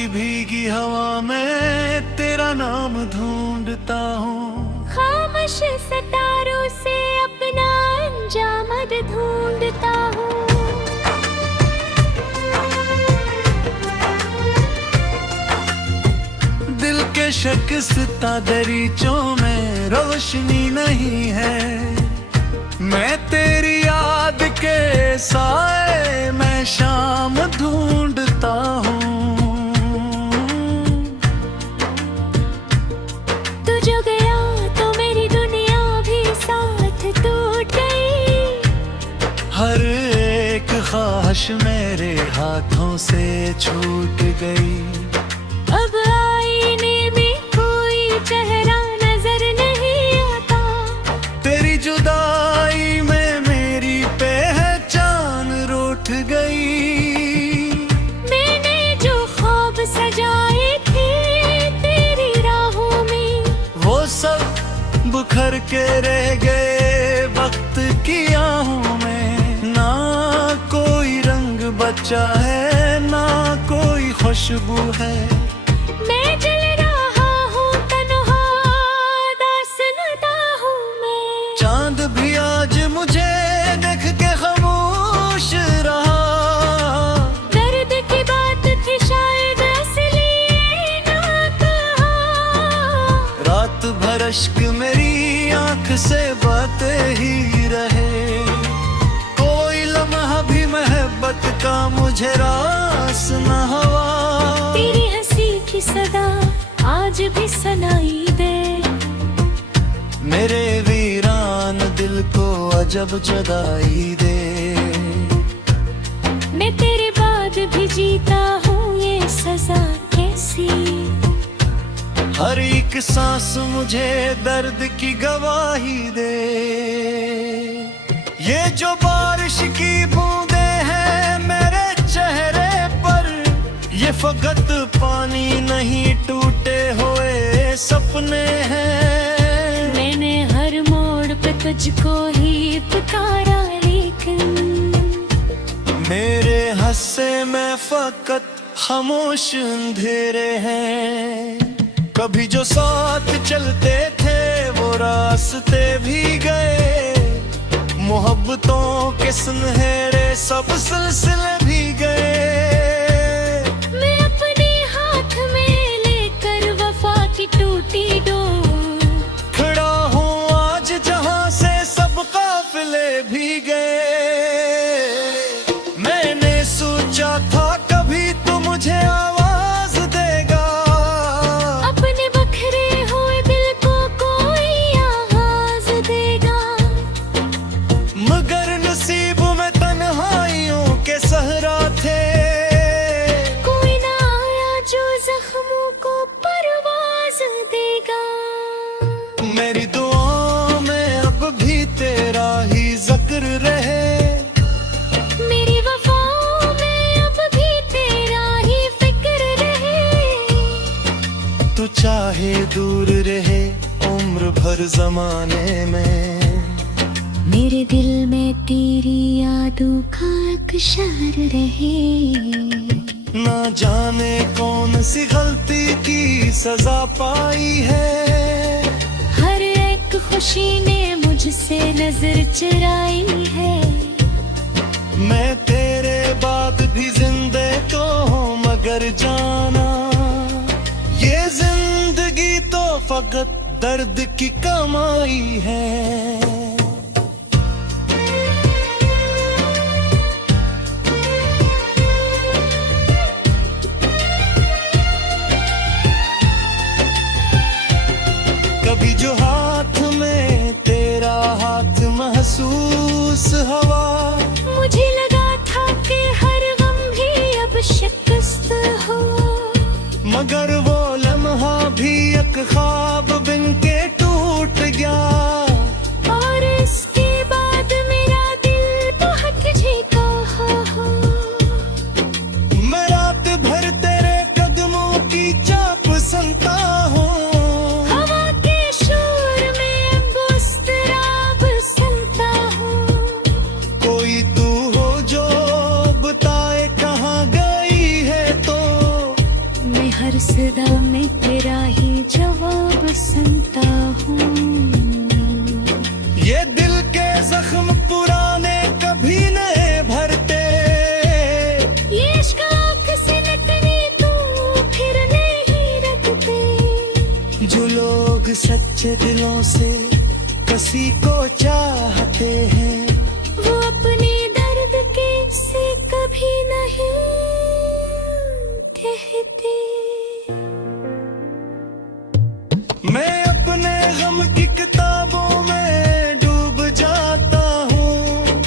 की भीगी हवा में तेरा नाम ढूंढता हूँ। खामोश सितारों से अपना अंजाम ढूंढता हूँ। दिल के शक्सता दरीचों में रोशनी नहीं है। मैं तेरी याद के साए में शाम ढूंढता हूँ। तू जो गया तो मेरी दुनिया भी साथ टूट गई। हर एक ख्वाहिश मेरे हाथों से छूट गई। अब आईने में कोई चेहरा नजर नहीं आता। तेरी जुदाई में मेरी पहचान रूठ गई। मैंने जो ख्वाब सजाए थे तेरी राहों में, वो सब बुखर के रह गए वक्त की आहों में। ना कोई रंग बचा है, ना कोई खुशबू है। मैं जल रहा हूँ तन्हा, दास्तान हूँ मैं। चांद भी आज मुझे देख के खामोश रहा। दर्द की बात थी शायद असली ना कहा। रात भर अश्क मेरी आंख से बातें ही रहे। कोई लम्हा भी मोहब्बत का मुझे रास न हवा। तेरी हंसी की सदा आज भी सुनाई दे। मेरे वीरान दिल को अजब जुदाई दे। मैं तेरे बाद भी जीता हूँ, ये सजा कैसी। हर एक सांस मुझे दर्द की गवाही दे। ये जो बारिश की बूंदें हैं मेरे चेहरे पर, ये फकत पानी नहीं टूटे हुए सपने हैं। मैंने हर मोड़ पे तुझको ही पुकारा, लेकिन मेरे हंसे में फकत खामोश अंधेरे हैं। कभी जो साथ चलते थे वो रास्ते भी गए। मोहब्बतों के सुनहरे सब सिलसिले भी गए। मैं अपने हाथ में लेकर वफा की टूटी डोर खड़ा हूँ आज जहाँ से सब काफिले भी गए। मैंने सोचा था कभी तो मुझे आवाज देगा। अपने बखरे हुए दिल को कोई आवाज देगा। मगर नसीब में तन्हाइयों के सहरा थे। कोई ना आया जो जख्मों को परवाज देगा। मेरी दुआओं में अब भी तेरा ही जिक्र रहे। मेरी वफाओं में अब भी तेरा ही फिक्र रहे। तू चाहे दूर रहे उम्र भर जमाने में। मेरे दिल में तेरी यादों का एक शहर रहे। ना जाने कौन सी गलती की सजा पाई है। हर एक खुशी ने मुझसे नजर चुराई है। मैं तेरे बाद भी जिंदे तो हूँ मगर जाना, ये जिंदगी तो फकत दर्द की कमाई है। कभी जो हाथ में तेरा हाथ महसूस हवा। मुझे लगा था कि हर गम भी अब शिकस्त हो। मगर वो लम्हा भी एक ख्वाब बिन के टूट गया। और इसके बाद मेरा दिल बहुत झेका हो। मैं रात भर तेरे कदमों की चाप सुनता हूँ। हवा के शोर में बुस्तराब सुनता हूँ। कोई तू हो जो बताए कहाँ गई है तो हर सदा में तेरा ही जवाब सुनता हूँ। ये दिल के जख्म पुराने कभी नहीं भरते, ये इश्क आँख से नटने तू फिर नहीं रखते। जो लोग सच्चे दिलों से किसी को चाहते हैं, वो अपने दर्द के से कभी नहीं कहते। मैं अपने गम की किताबों में डूब जाता हूँ,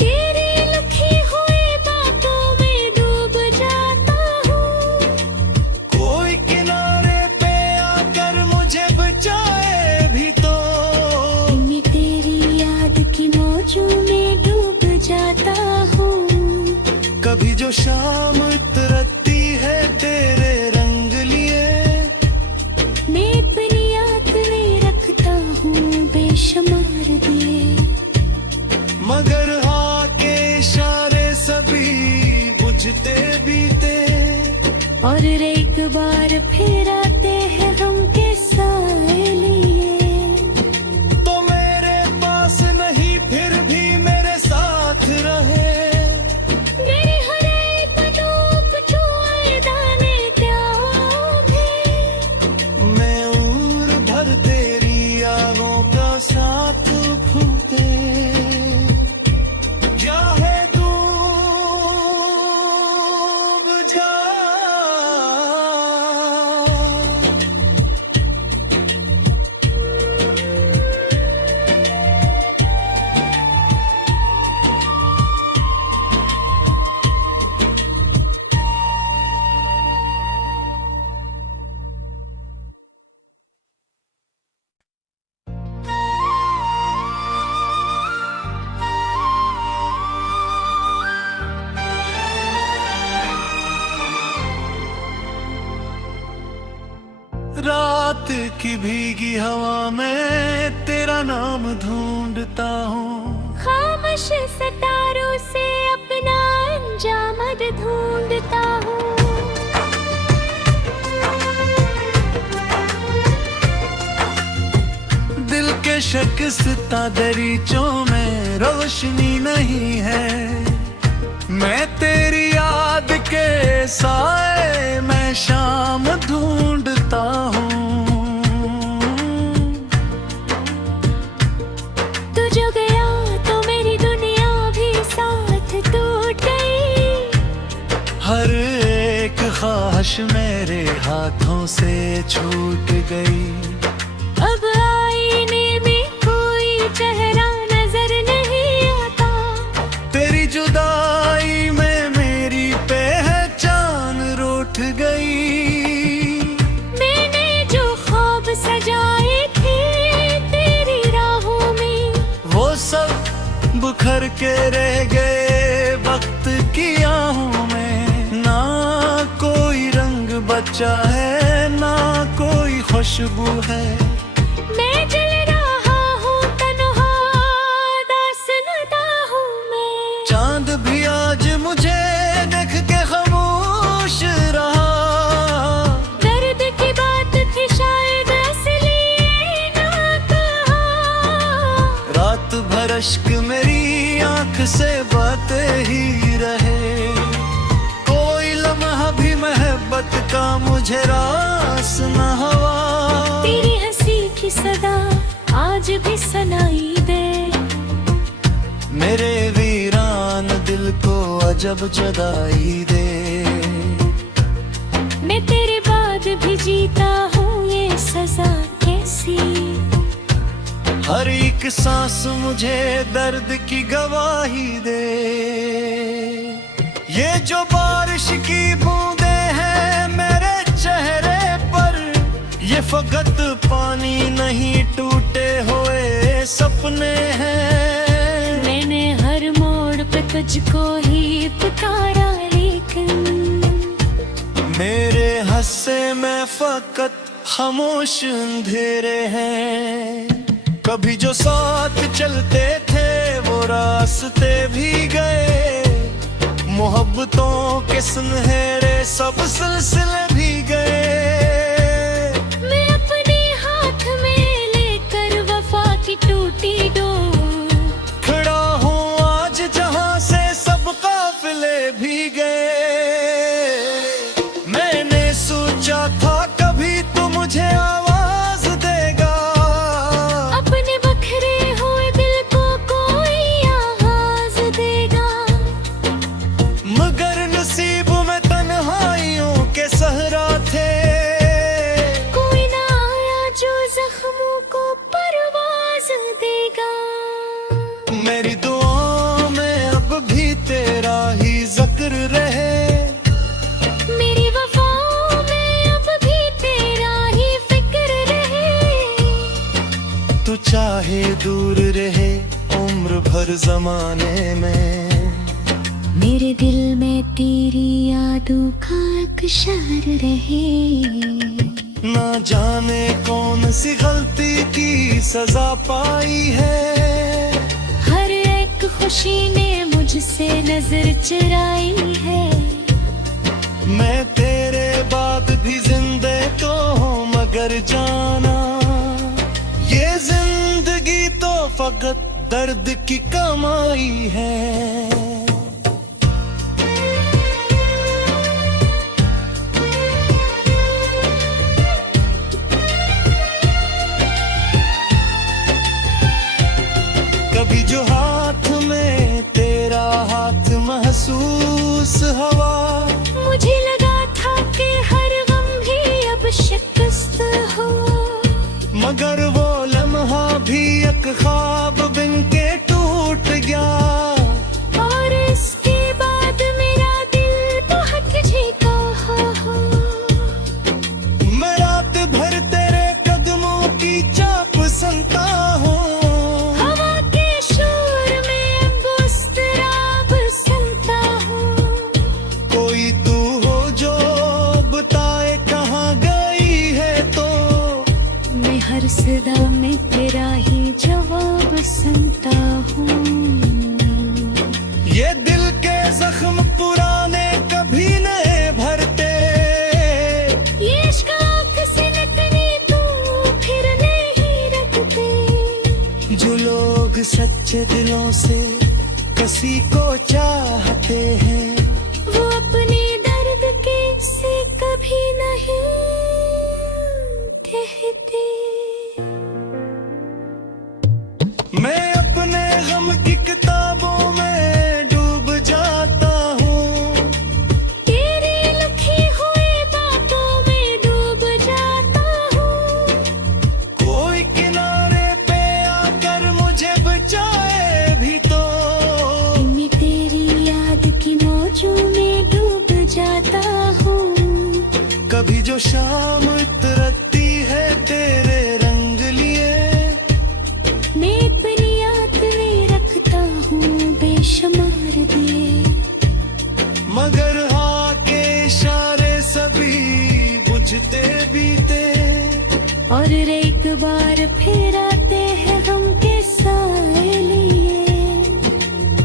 तेरी लिखी हुई बातों में डूब जाता हूँ। कोई किनारे पे आकर मुझे बचाए भी तो, मैं तेरी याद की मौजों में डूब जाता हूँ। कभी जो शाम उतरती है तेरे रंग लिए, मैं अपनी याद में रखता हूँ बेशुमार दिए। मगर हाँ के इशारे सभी बुझते बीते, और एक बार फिर आते हैं हम के साए लिए। तो मेरे पास नहीं फिर भी मेरे साथ रहे। मेरी हर एक धूप छुए दाने त्यागे, मैं उम्र भर तेरी यादों का साथ घूमते, चाहे डूब जा। रात की भीगी हवा में तेरा नाम ढूंढता हूँ, खामोश सितारों से अपना अंजाम ढूंढता हूँ। दिल के शख्सिता दरीचों में रोशनी नहीं है, मैं तेरी याद के साए में शाम ढूंढता हूँ। तू जो गया तो मेरी दुनिया भी साथ टूट गई। हर एक ख्वाहिश मेरे हाथों से छूट गई। अब आईने में कोई चेहरा नजर नहीं आता, तेरी जुदाई में मेरी पहचान रूठ गई। मैंने जो ख्वाब सजाए थे तेरी राहों में, वो सब बुखर के रह गए वक्त की आहों में। ना कोई रंग बचा है, ना कोई खुशबू है। मैं जल रहा हूँ तन्हा, दास्तान हूँ मैं। चांद भी आज मुझे देख के खामोश रहा। दर्द की बात थी शायद इसलिए ना कहा। रात भर अश्क मेरी आंख से बातें ही रहे। कोई लम्हा भी मोहब्बत का मुझे रास न हुआ। तेरी हंसी की सदा आज भी सुनाई दे, मेरे वीरान दिल को अजब जुदाई दे। मैं तेरे बाद भी जीता हूँ ये सजा कैसी। हर एक सांस मुझे दर्द की गवाही दे। ये जो बारिश की बूंदे हैं मेरे चेहरे पर, ये फकत पानी नहीं टूटे हुए सपने हैं। मैंने हर मोड़ पे तुझको ही पुकारा, लेकिन मेरे हंसे में फकत खामोश अंधेरे हैं। कभी जो साथ चलते थे वो रास्ते भी गए। मोहब्बतों के सुनहरे सब सिलसिले भी गए। मैं अपने हाथ में लेकर वफा की टूटी डोर खड़ा हूँ आज जहाँ से सब काफिले भी गए। मैंने सोचा था कभी तो मुझे आवाज देगा, अपने बखरे हुए दिल को कोई आवाज देगा। मगर नसीब में तन्हाइयों के सहरा थे। कोई ना आया जो जख्मों को परवाज देगा। मेरी दुआओं में अब भी तेरा ही जिक्र रहे। मेरी वफाओं में अब भी तेरा ही फिक्र रहे। तू चाहे दूर रहे उम्र भर जमाने में। मेरे दिल में तेरी यादों का एक शहर रहे। ना जाने कौन सी गलती की सजा पाई है। हर एक खुशी ने मुझसे नजर चुराई है। मैं तेरे बाद भी जिंदे तो हूँ मगर जाना, ये जिंदगी तो फकत दर्द की कमाई है। कभी जो हाथ में तेरा हाथ महसूस हवा, मुझे लगा था कि हर गम भी अब शिकस्त हो। मगर वो लम्हा भी एक ख्वाब बिन के टूट गया। और इसके बाद मेरा दिल बहुत झिका हो। मैं रात भर तेरे कदमों की चाप सुनता हूँ। हवा के शोर में बुस्तराब सुनता हूँ। कोई तू हो जो बताए कहाँ गई है तो मैं हर सदा में तेरा ही जवाब सुनता हूँ। ये दिल के जख्म पुराने कभी नहीं भरते। ये इश्क आँख से नटने तू फिर नहीं रखते। जो लोग सच्चे दिलों से किसी को चाहते हैं, वो अपने दर्द के से कभी नहीं कहते। मैं अपने गम की किताबों में डूब जाता हूँ। तेरी लिखी हुई बातों में डूब जाता हूँ। कोई किनारे पे आकर मुझे बचाए भी तो। मैं तेरी याद की मौजों में डूब जाता हूँ। कभी जो शाम उतरती है तेरे रंग लिए, मैं अपनी याद में रखता हूँ बेशुमार दिए। मगर हाँ के इशारे सभी बुझते बीते। और एक बार फिर आते हैं हम के साए लिए।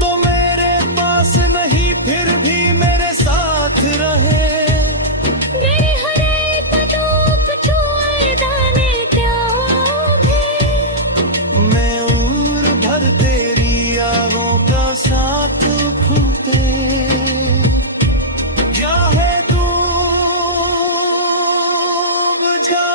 तो मेरे पास नहीं फिर भी मेरे साथ रहे। मेरी हर एक धूप छुए दाने त्यागे। मैं उम्र भर तेरी यादों का साथ फूटे। या है तू बुझा।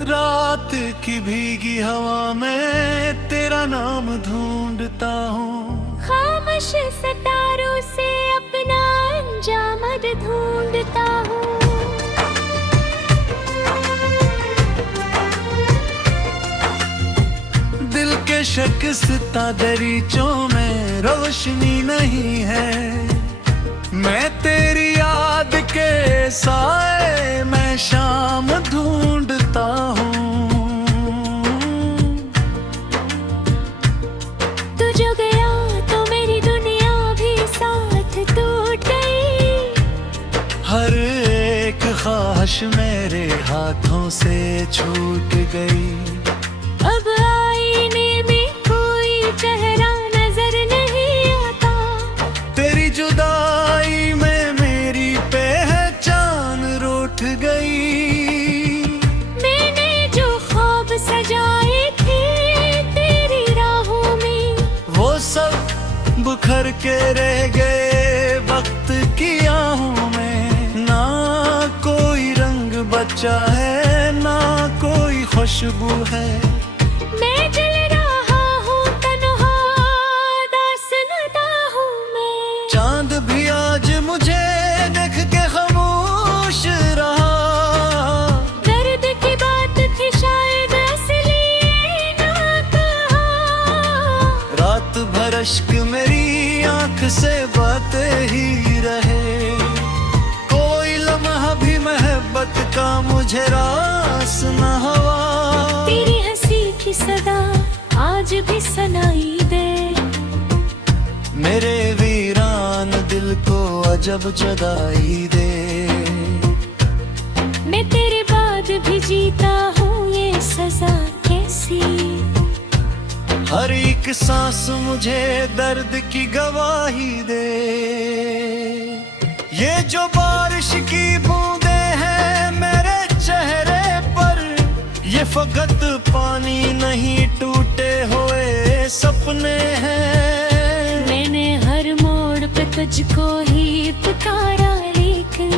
रात की भीगी हवा में तेरा नाम ढूंढता हूँ। खामोश सितारों से अपना अंजाम ढूंढता हूँ। दिल के शिकस्ता दरीचों में रोशनी नहीं है। मैं तेरी साए मैं शाम ढूंढता हूँ। तू जो गया तो मेरी दुनिया भी साथ टूट गई। हर एक ख्वाहिश मेरे हाथों से छूट गई। अब आईने में कोई चेहरा नजर नहीं आता। तेरी जुदाई में मेरी पहचान रूठ गई। मैंने जो ख्वाब सजाए थे तेरी राहों में, वो सब बुखर के रह गए वक्त की आहों में। ना कोई रंग बचा है, ना कोई खुशबू है। मैं जल रहा हूँ तन्हा, दास्तान हूँ मैं। चांद भी आज मुझे देख के खामोश रहा। दर्द की बात थी शायद इसलिए ना कहा। रात भर अश्क मेरी आंख से बातें ही रहे। कोई लम्हा भी मोहब्बत का मुझे रास न हवा। तेरी हंसी की सदा आज भी सुनाई दे। मेरे वीरान दिल को अजब जुदाई दे। मैं तेरे बाद भी जीता हूँ ये सजा कैसी। हर एक सांस मुझे दर्द की गवाही दे। ये जो बारिश की बूंदे हैं मेरे चेहरे पर, ये फकत पानी नहीं टूटे हुए सपने हैं। मैंने हर मोड़ पे तुझको ही पुकारा लेकिन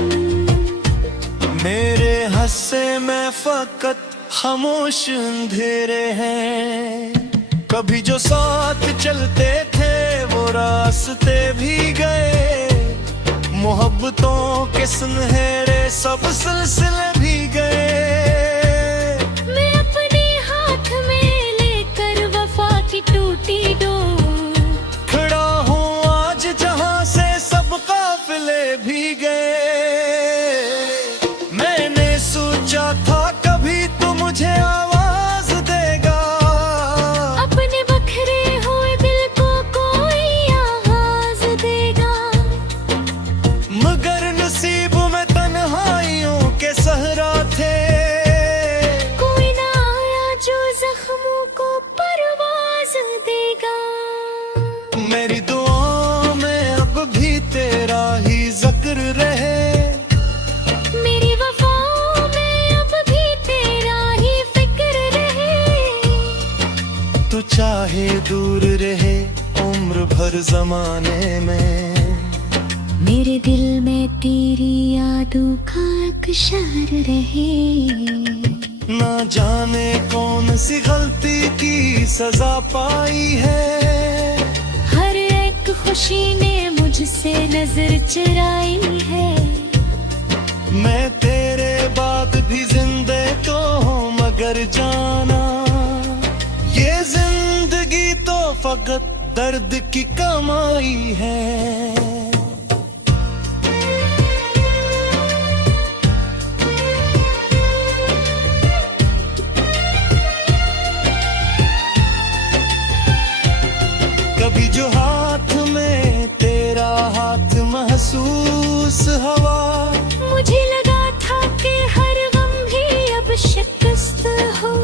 मेरे हंसे में फकत खामोश अंधेरे हैं। कभी जो साथ चलते थे वो रास्ते भी गए। मोहब्बतों के सुनहरे सब सिलसिले भी गए। मैं अपने हाथ में लेकर वफा की टूटी डोर खड़ा हूँ आज जहाँ से सब काफिले भी गए। मैंने सोचा था कभी तो मुझे आवाज देगा। अपने बखरे हुए दिल को कोई आवाज देगा। मगर नसीब में तन्हाइयों के सहरा थे। कोई ना आया जो जख्मों को परवाज देगा। मेरी दुआओं में अब भी तेरा ही जिक्र रहे। मेरी वफाओं में अब भी तेरा ही फिक्र रहे। तू चाहे दूर रहे उम्र भर जमाने में। मेरे दिल में तेरी यादों का एक शहर रहे। ना जाने कौन सी गलती की सजा पाई है। हर एक खुशी ने मुझसे नजर चुराई है। मैं तेरे बाद भी जिंदे तो हूँ मगर जाना, ये जिंदगी तो फकत दर्द की कमाई है। कभी जो हाथ में तेरा हाथ महसूस हवा। मुझे लगा था कि हर गम भी अब शिकस्त हो।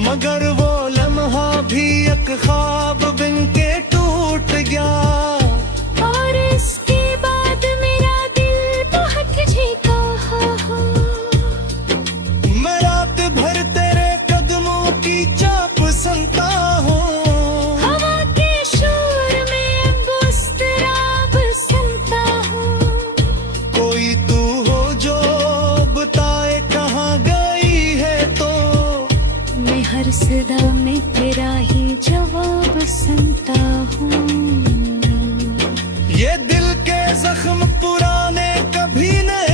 मगर वो लम्हा भी एक ख्वाब बिन के टूट गया। और इसके बाद मेरा दिल बहुत झीका हो। मैं रात भर तेरे कदमों की चाप सुनता हूँ। हवा के शोर में बुस्तराब सुनता हूँ। कोई तू हो जो बताए कहाँ गई है तो। मैं हर सदा में तेरा ही जवाब सुनता हूँ। ये दिल के जख्म पुराने कभी नहीं